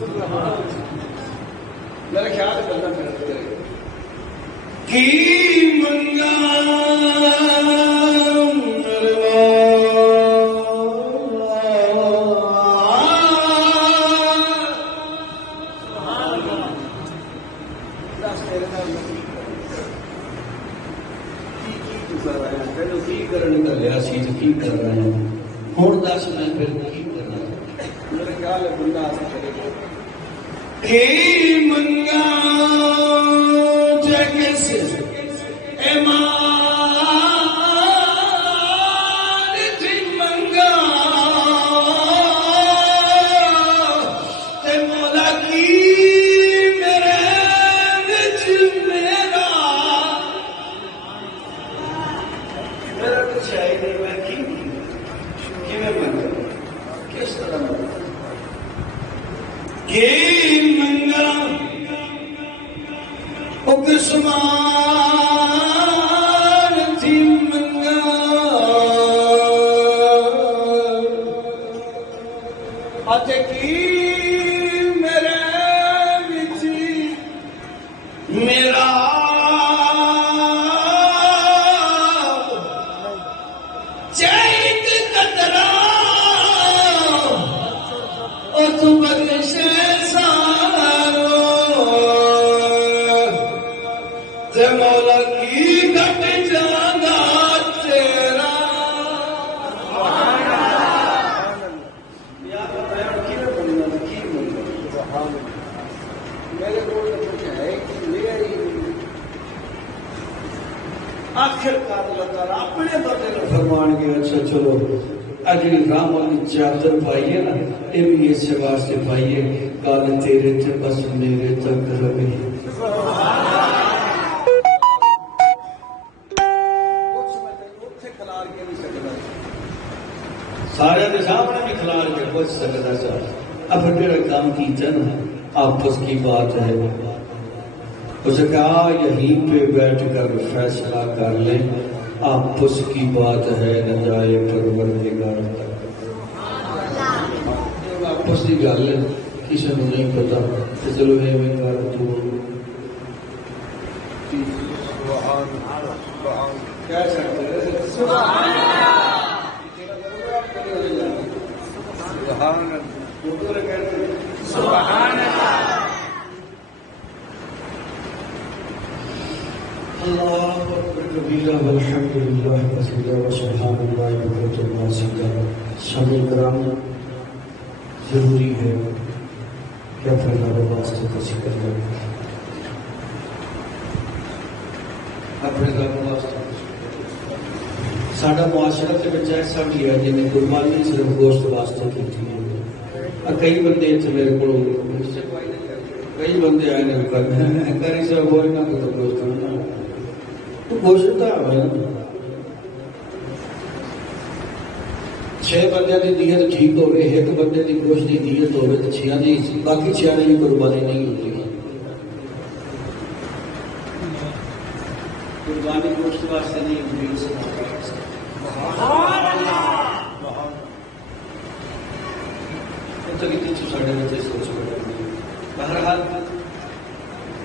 میرا خیال کرنا پھر کی منگا کی کر رہے ہیں ہوں دس میں پھر کی کرنا میرا خیال ہے بندہ کی منگا جگس ایمان تھی منگا تے مولا کی میرے وچ میرا کچھ ہے نہیں میں کس طرح کی منگا اکسمان تھی منگا اتے کی میرے وچ میرا تو بخشے سارو تے مولا کی کٹ جانا تیرا میرے کو کچھ ہے کہ میری آخر کار اللہ اپنے بندے نے فرمان کے اچھا چلو اجلی رام والی چادر پائیے نا یہ بھی اس واسطے پائیے کال تیرے تے بس میرے تک رہے سارے کے سامنے بھی کھلار کے پوچھ سکتا چاہ اب تیرا کام کیتا نا آپس کی بات ہے اسے کہا یہیں پہ بیٹھ کر فیصلہ کر لیں آپس کی بات ہے نہ جائے پروردگار تک آپس کی گل ہے کسی کو نہیں پتا کہ چلو ہے میں کر تو کہہ سکتے ہیں سبحان اللہ اکبر کبیرہ والحمد للہ کثیرہ وسبحان اللہ بکرۃ واسعہ سامعین کرام ضروری ہے کہ اپنے رب واسطے کسی کر لیں اپنے رب واسطے ساڈا معاشرہ کے بچہ ایسا بھی ہے جنہیں قربانی صرف گوشت واسطے کی ہے کئی بندے اتنے میرے کو کئی بندے آئے ہیں کری صاحب ہوئے نہ تو گوشت تو گوشت ہے چھ بندے کی نیت ٹھیک ہو گئے ایک بندے کی گوشت کی نیت ہو گئی تو چھیاں دی باقی چھیاں کی قربانی نہیں ہوتی قربانی گوشت واسطے نہیں ہوتی بہرحال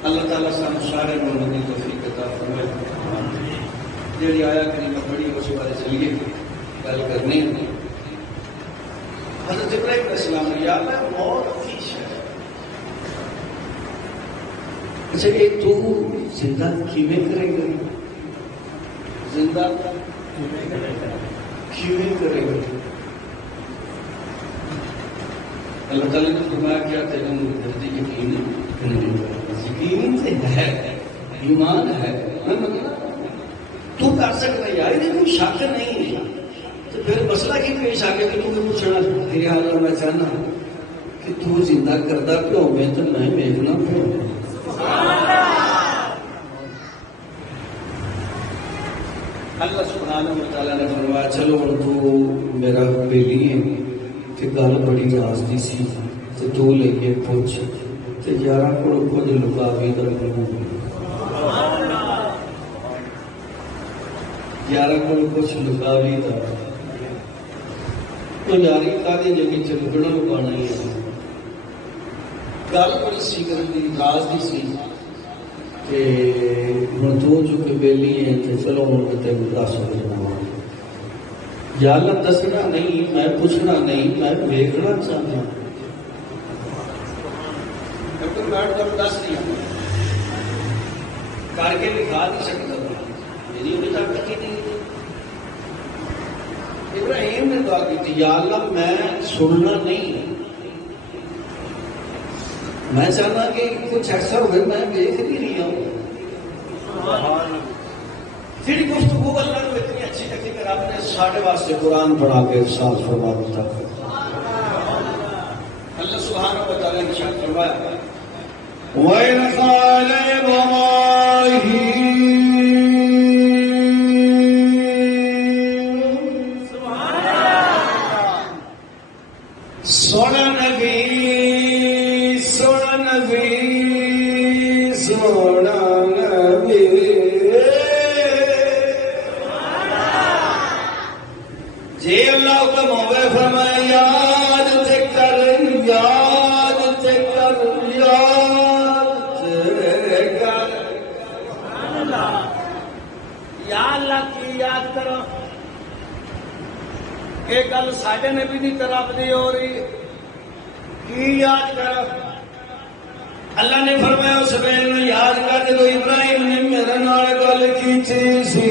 اللہ تعالیٰ سانو سارے مومن کی توفیق عطا فرمائے جڑی آیا کریمہ بڑی اس بارے چلیے گل کرنی حضرت ابراہیم علیہ السلام نے یا اللہ موت کی شے اچھا یہ تو زندہ کیویں کرے گا زندہ کیویں کرے گا اللہ تعالیٰ نے فرمایا کیا تیرے درجے یقین یقین سے ہے ایمان ہے تو کر سکتا یار یہ کوئی شک نہیں ہے تو پھر مسئلہ کی پیش آ گیا کہ تمہیں پوچھنا تیرے حال میں چاہنا کہ تو زندہ کردہ پیو میں تو میں دیکھنا پیو اللہ سبحانہ و تعالیٰ نے فرمایا چلو تو میرا بیلی ہے کہ گل بڑی راز دی سی تو لے کے پوچھ تے یاراں کول کچھ لکاوی دا یاراں کول کچھ لکاوی دا تو یاری کا دی جگہ چ لکڑا لکانا ہی ہے گل بڑی سی کرنے راز دی سی کہ ہوں تو جو کہ بیلی ہے تو چلو ہوں تین دس بجنا یا اللہ دسنا نہیں میں پوچھنا نہیں میں ویکھنا چاہتا ہوں میں دس نہیں کر کے دکھا نہیں سکتا میری ابھی طاقت ہی نہیں ابراہیم نے دعا کی تھی یا اللہ میں سننا نہیں میں چاہتا کہ کچھ ایسا ہوئے میں دیکھ بھی نہیں ہوں پھر گفتگو اللہ نے اتنی اچھی لگی کہ آپ نے ساڑھے واسطے قرآن پڑھا کے ارشاد فرما دیتا اللہ سبحانہ و تعالیٰ نے ارشاد فرمایا وَإِذْ قَالَ إِبْرَاهِيمُ سونا نبی جی اللہ حکم ہوئے فرمائے یاد تے کر یاد تے کر یاد تے کر یا اللہ کی یاد کرو یہ گل ساڈے نبی دی طرف دی ہو رہی کی یاد کرو اللہ نے فرمایا اس ویل میں یاد کر جدو ابراہیم نے میرے نال گل کیتی سی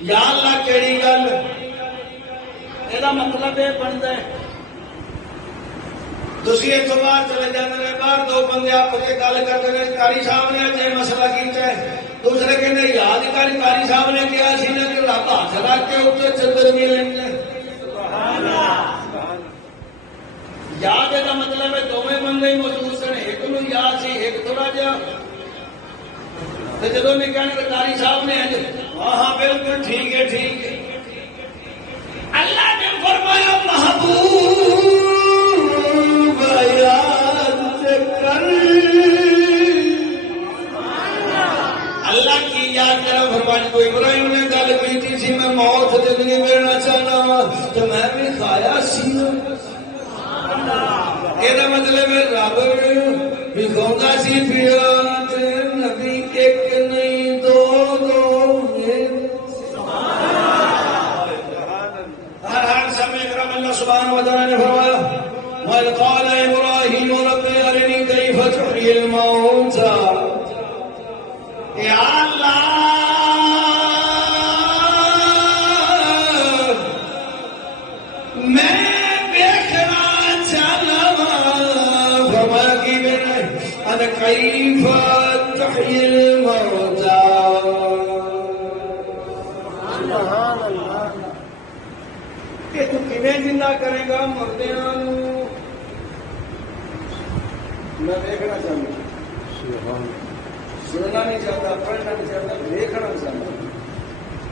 یا اللہ کیڑی گل یہ مطلب یہ بنتا ہے تھی اتوں باہر چلے جاتے باہر دو بندے آپ کے گل کرتے ہیں کاری صاحب نے اج مسئلہ کیتا ہے دوسرے کہتے یاد کر کاری صاحب نے کیا سی نا کہ رب ہاتھ رکھ کے اتنے چندر بھی لینا یاد کا مطلب ہے دونوں بندے ہی موجود سن ایک نو یاد سی ایک تھوڑا جہا جدو میں کہنے کاری صاحب نے ہاں بالکل ٹھیک ہے ٹھیک ہے اللہ نے فرمایا محبوب یاد کر اللہ کی یاد کرو فرمایا کوئی ابراہیم نے گل کی تھی میں موت زندگی ملنا چاہتا ہوں تو میں بھی کھایا سی یہ مطلب ہے رب بکھاؤں سی پھر نبی ایک نہیں دو ہر سمے کرم اللہ سبحانہ و تعالی نے فرمایا وَإِذْ قَالَ إِبْرَاهِيمُ رَبِّ أَرِنِي كَيْفَ تُحْيِي الْمَوْتَى یا اللہ میں دیکھنا چاہتا ہوں فرمایا کہ انا کیف تحیی الموتى سبحان اللہ کہ تو کیویں زندہ کرے گا مردیاں نو میں دیکھنا چاہتا ہوں سننا نہیں چاہتا پڑھنا نہیں چاہتا دیکھنا چاہتا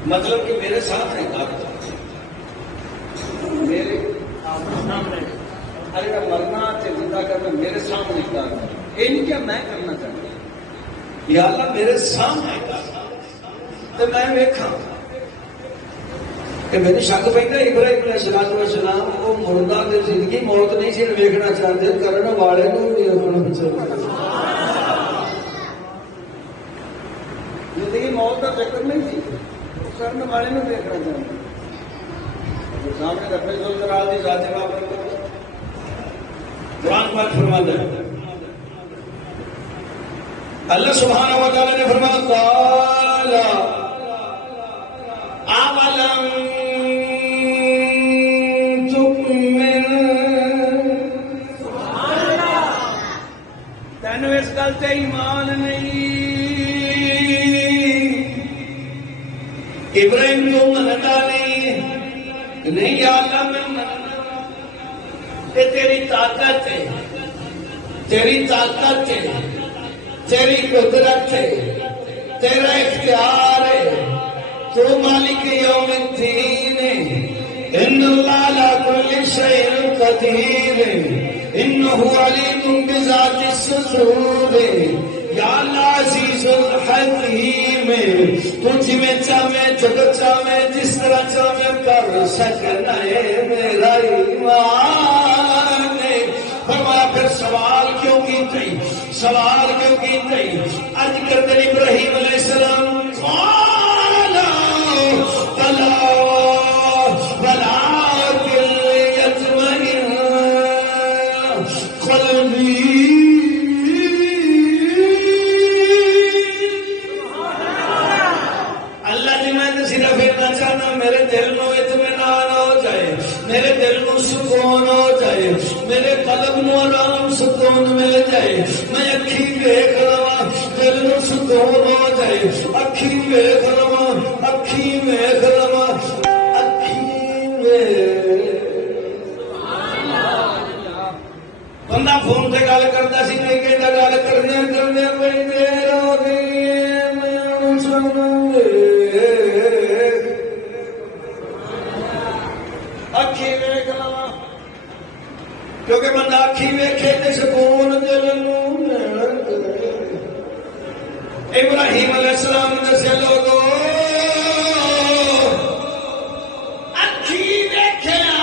مطلب کہ میرے ساتھ ہے میرے سامنے ارے مرنا زندہ کرنا میرے سامنے کرنا یہ نہیں کیا میں کرنا چاہتا یا اللہ میرے سامنے تو میں ویکھاں کہ میری شک پہ ابراہیم علیہ السلام کو مردہ کی زندگی موت نہیں سی ویکھنا چاہتے کرنے والے کو بھی اپنا زندگی موت کا چکر نہیں تھی کرنے والے میں دیکھنا چاہتے سامنے رکھنے جو دراز دی ذات بابر قرآن پاک فرماتا ہے اللہ سبحانہ و تعالی نے فرمایا قال اولم تؤمن تینوں اس گل تے ایمان نہیں ابراہیم تو منتا نہیں یا اللہ میں منتا کہ تیری طاقت ہے تیری طاقت ہے تیری قدرت ہے تیرا اختیار ہے تو مالک یوم الدین ان اللہ علی کل شیء قدیر انہ علیم بذات الصدور یا اللہ عزیز الحکیم تجھ میں چاہے جب چاہے جس طرح چاہے کر سکنا ہے میرا ایمان سوال کیوں کیتے اج کرتے ابراہیم علیہ السلام قال بلا ولكن يطمئن قلبي اللہ جی میں صرف اتنا چاہتا میرے دل میں اطمینان ہو جائے میرے دل میں سکون ہو جائے میرے قلب میں آرام سکون مل جائے میں اکھی دیکھ رہا دل میں سکون ہو جائے اکھی دیکھ رہا اکھی دیکھ رہا بندہ فون سے گل کرتا سی نہیں کہ گل کرنے کرنے بڑی دیر ہو گئی ہے میں سنوں گے اکھی ویکھ لواں کیونکہ بندہ اکھی ویکھے تے سکون دل نوں ابراہیم علیہ السلام نے دسیا لوگو اکھی ویکھیا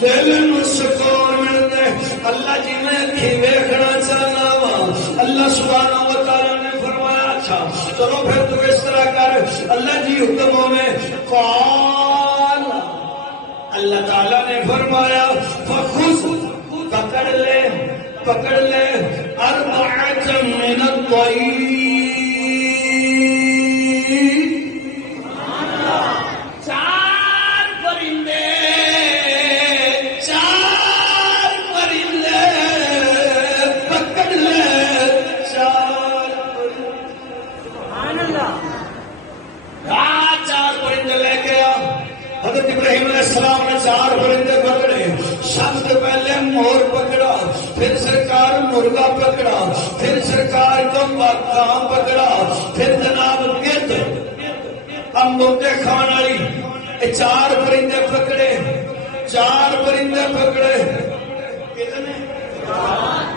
دل نوں سکون ملدا ہے اللہ جی میں اکھی ویکھنا چاہنا وا اللہ سبحانہ و تعالی نے فرمایا اچھا چلو پھر تو اس طرح کر اللہ جی حکموں میں قال اللہ تعالی نے فرمایا فخذ پکڑ لے اربعۃ من الطیر چار پرندے پکڑ لے چار پرندے لے کے آ حضرت ابراہیم علیہ السلام نے چار پرندے پکڑے سب سے پہلے مور پکڑا پھر سرکار مرغا پکڑا پھر سرکار کام پکڑا پھر جناب گرد اب مرغے کھان والی چار پرندے پکڑے چار پرندے پکڑے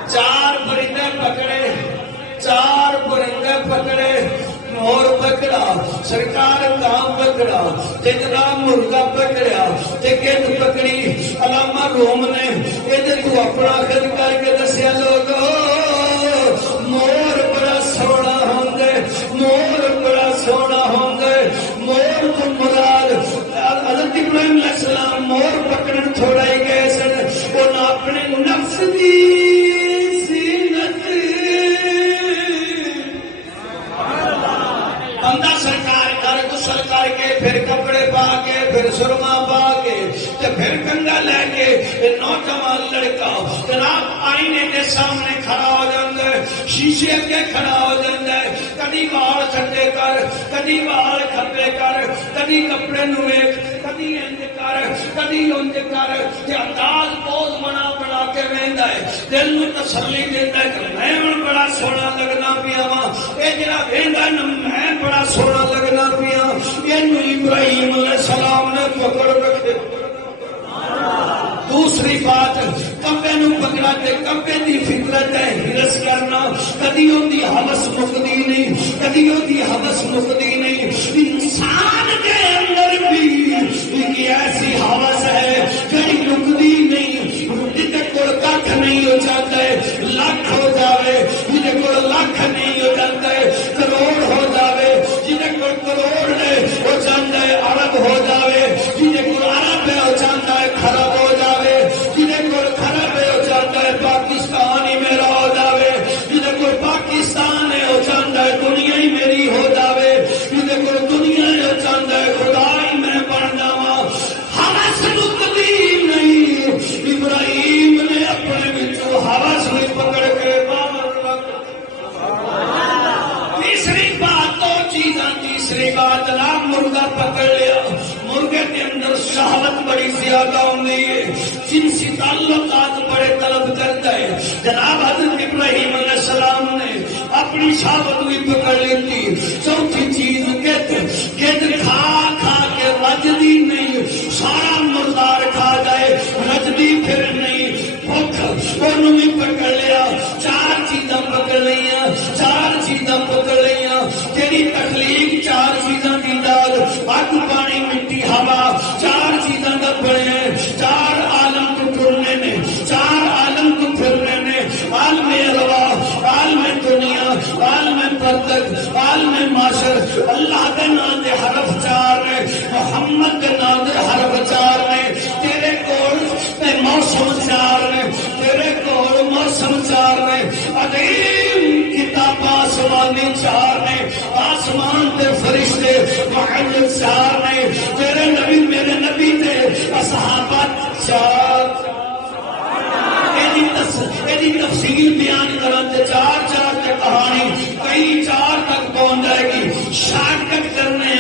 چار پرندے پکڑے چار پرندے پکڑے مور پکڑا سرکار کام پکڑا تے جناب مرغا پکڑیا تے گد پکڑی علامہ روم نے ادھر تو اپنا خود کر کے دسیا لوگو مور بڑا سونا ہوندے مور بڑا سونا ہوندے مور تو مراد حضرت ابراہیم علیہ السلام مور پکڑن تھوڑا ہی گئے سن وہ اپنے نفس دی بندہ سرکار کر غسل کر کے پھر کپڑے پا کے پھر سرما پا کے پھر کنگا لے کے نوجوان لڑکا جناب آئینے کے سامنے کھڑا ہو جاتا ہے شیشے اگے کھڑا ہو جاتا ہے کدی وال چھٹے کر کدی وال کھپے کر کدی کپڑے نو ویکھ کدی انج کر کدی انج کر تے انداز پوز بنا کے ویندا ہے دل نو تسلی دیندا ہے کہ میں ہن بڑا سونا لگنا پیا وا اے جڑا ویندا نا میں بڑا سونا لگنا پیا اینو ابراہیم علیہ السلام نے پکڑ رکھے دوسری بات کمبے نو پکڑا تے کمبے دی فطرت ہے ہرس کرنا کدی اودی ہوس مکدی نہیں کدی اودی ہوس مکدی نہیں انسان کے اندر بھی ایک ایسی ہوس ہے جڑی رکدی نہیں جتے کول کھ نہیں ہو جاتا ہے لاکھ ہو جاوے جتے کول لاکھ نہیں ہو جاتا ہے کروڑ ہو جاوے جتے کول کروڑ ہے ہو جاتا ہے ارب ہو جاوے جتے کول ارب ہے ہو جاتا ہے خراب ہو جاوے جتے کول خراب ہے ہو جاتا ہے پاکستان ہی میرا ہو جاوے جتے کول پاکستان ہے ہو جاتا ہے دنیا ہی میری ہو جاوے جتے کول دنیا ہو جاتا ہے خدا ہی میں بن جاواں ہوس رکدی نہیں ابراہیم نے اپنے وچوں ہوس نہیں پکڑ کے تیسری بات دو چیزاں تیسری بات جناب مرغا پکڑ لیا مرغے کے اندر شہوت بڑی زیادہ ہوتی ہے جنسی تعلقات بڑے طلب کرتا ہے جناب حضرت ابراہیم علیہ السلام نے اپنی شہوت بھی پکڑ لیتی چوتھی چیز گد کھا کھا کے رجدی نہیں سارا مردار کھا جائے رجدی پھر نہیں بھوک انہوں بھی پکڑ لیا چار چیزاں پکڑ لیا چار چیزاں پکڑ لیا تیری تخلیق چار چیزاں کی دال اگ پانی مٹی ہوا چار چیزاں کا بنے چار عالم کو پھرنے نے چار عالم کو پھرنے نے عظیم کتاب آسمانی چار نے آسمان دے فرشتے محمد چار نے تیرے نبی میرے نبی دے صحابہ چار ایدی تفصیل بیان کرتے چار چار کے کہانی کئی چار تک پہنچ جائے گی شارٹ کٹ کرنے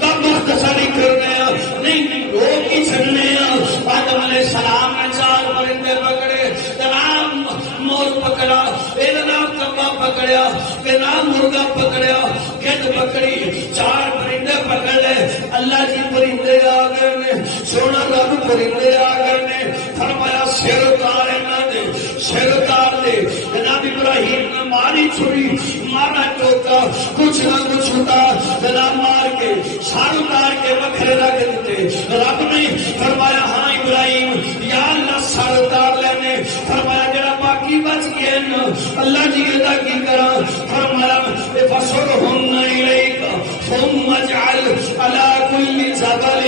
تب مختصری کرنے نہیں روک ہی چھڑنے آدم علیہ السلام نے چار پرندے پکڑے جناب مور پکڑا اے جناب کبا پکڑیا اے نام مرغا پکڑیا گد پکڑی چار پرندے پکڑ لے اللہ جی پرندے آ گئے نے سونا رب پرندے آ گئے نے فرمایا سر اتارے نہ دے سر اتار دے جناب ابراہیم نے ماری چھری مارا ٹوکا کچھ نہ کچھ اتار جناب مار کے سار اتار کے بکھرے رکھ دیتے رب نے فرمایا ہاں ابراہیم یا اللہ سار اتار لینے فرمایا جڑا باقی بچ گئے نا اللہ جی ادا کی کرا فرمایا فَصُرْهُنَّ إِلَيْكَ ثُمَّ اجْعَلْ عَلَى كُلِّ جَبَلٍ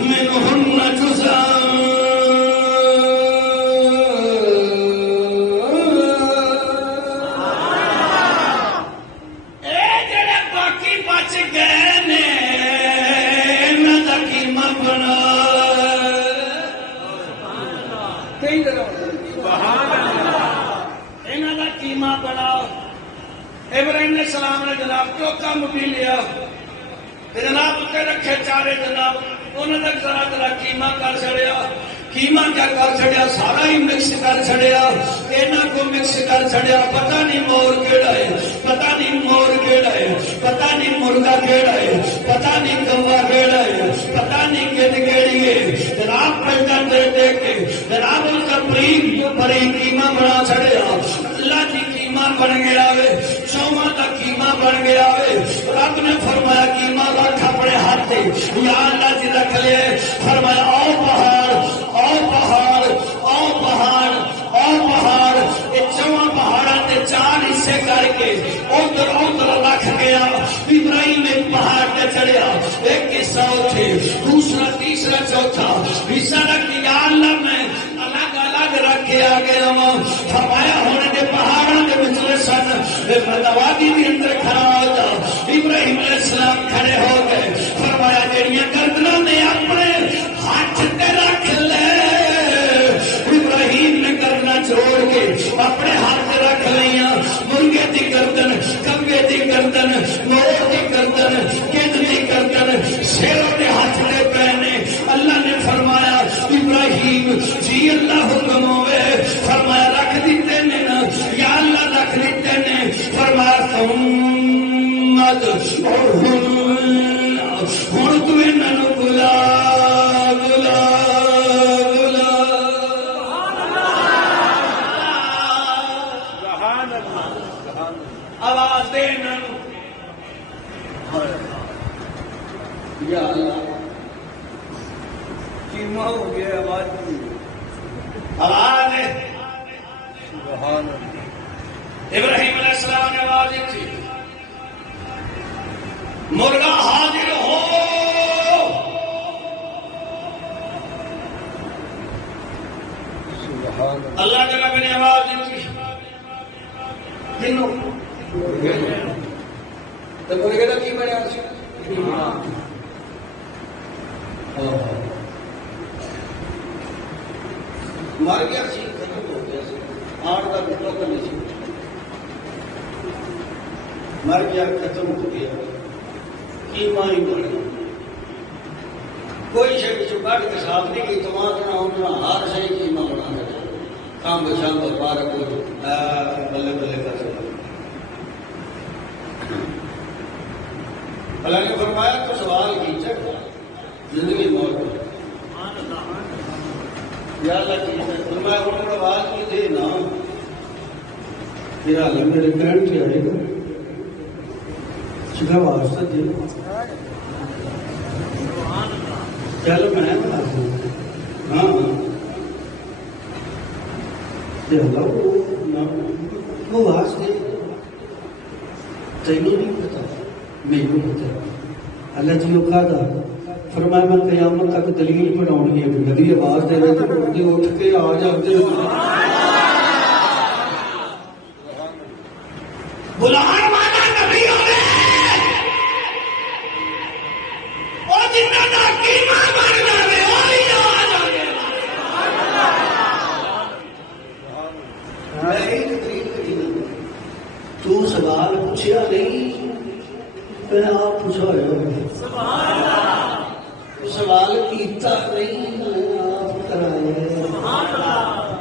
مِّنْهُنَّ جُزْءًا ابراہیم علیہ السلام نے جناب ٹوکا مٹی لیا جناب اتنے رکھے چارے جناب انہوں تک ذرا ذرا قیمہ کر چھڑیا قیمہ کیا کر چھڑیا سارا ہی مکس کر چھڑیا اینا کو مکس کر چھڑیا پتہ نہیں مور کیڑا ہے پتہ نہیں مور کیڑا ہے پتہ نہیں مرغا کیڑا ہے پتہ نہیں کوا کیڑا ہے پتہ نہیں گد کیڑی ہے جناب پلٹا دے دے کے جناب ان کا بریک قیمہ بنا چھڑیا اللہ جی قیمہ بن گیا ہے چوما کا قیمہ بن گیا ہے رب نے فرمایا قیمہ رکھ اپنے ہاتھ یا اللہ جی رکھ لے فرمایا آؤ پہاڑ آؤ پہاڑ آؤ پہاڑ آؤ پہاڑ یہ چواں پہاڑا تے چار حصے کر کے ادھر ادھر رکھ گیا ابراہیم ایک پہاڑ تے چڑھیا ایک حصہ اتھے دوسرا تیسرا چوتھا حصہ رکھ یا اللہ میں الگ الگ رکھ کے آگے رہا فرمایا ہونے کے پہاڑوں کے بچلے سن وادی کے اندر کھڑا ہو جا ابراہیم علیہ السلام کھڑے ہو گئے فرمایا جڑیاں گردنوں نے اپنے ہاتھ تے رکھ لے ابراہیم نے گردنا چھوڑ کے اپنے ہاتھ رکھ لیا مرغے کی گردن کبے کی گردن مور کی گردن گد کی گردن شیروں کے ہاتھ نے پہنے اللہ نے فرمایا ابراہیم جی اللہ حکم ہوئے فرمایا رکھ دیتے نے نا یا اللہ رکھ دیتے نے فرمایا سمت اور ہن تو انہاں بلا بلا بلا سبحان اللہ آواز دے انہاں یا اللہ قیمہ ہو گیا آواز آواز ہے سبحان اللہ ابراہیم علیہ السلام نے آواز دی تھی مرغا حاضر ہو سبحان اللہ کے نبی نے آواز دی تھی کنوں تو مرغے کا کی بنیا مر گیا سی ختم ہو گیا سی آٹھ کا ٹوکا نہیں سی مر گیا ختم ہو گیا قیمہ ہی بن گیا کوئی شے کچھ کٹ کے صاف نہیں کی تمام نہ ہونا ہر شے قیمہ بنا دے کام بشام بارک کو بلے بلے کر سکتا اللہ نے فرمایا تو سوال کیجئے زندگی موت یا اللہ کی فرمایا انہوں نے آواز کی دے نا تیرا اللہ میرے کہن کے آئے گا چکا واسطہ دے چلو میں بنا دوں ہاں دے اللہ وہ واسطے تینوں نہیں پتا میں کو پتا اللہ جی وہ کہا تھا فرمایا میں قیامت تک دلیل پڑھاؤں گی نبی آواز دے رہے تھے اٹھ کے آ جاتے بلان والا نبی ہوئے اور جنہ دا قیمہ بن جاوے وہی آ جاوے تو سوال پوچھیا نہیں میں نے آپ پوچھا ہے سوال کیتا نہیں میں نے آپ کرایا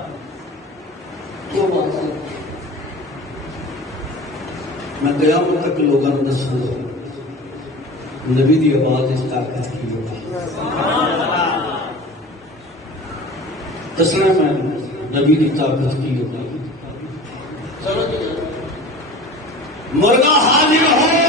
کیوں بات ہے میں گیا ہوں تک لوگوں نے دسوں نبی دی آواز اس طاقت کی ہوگی دسنا میں نبی دی طاقت کی ہوگی مرغا حاضر ہو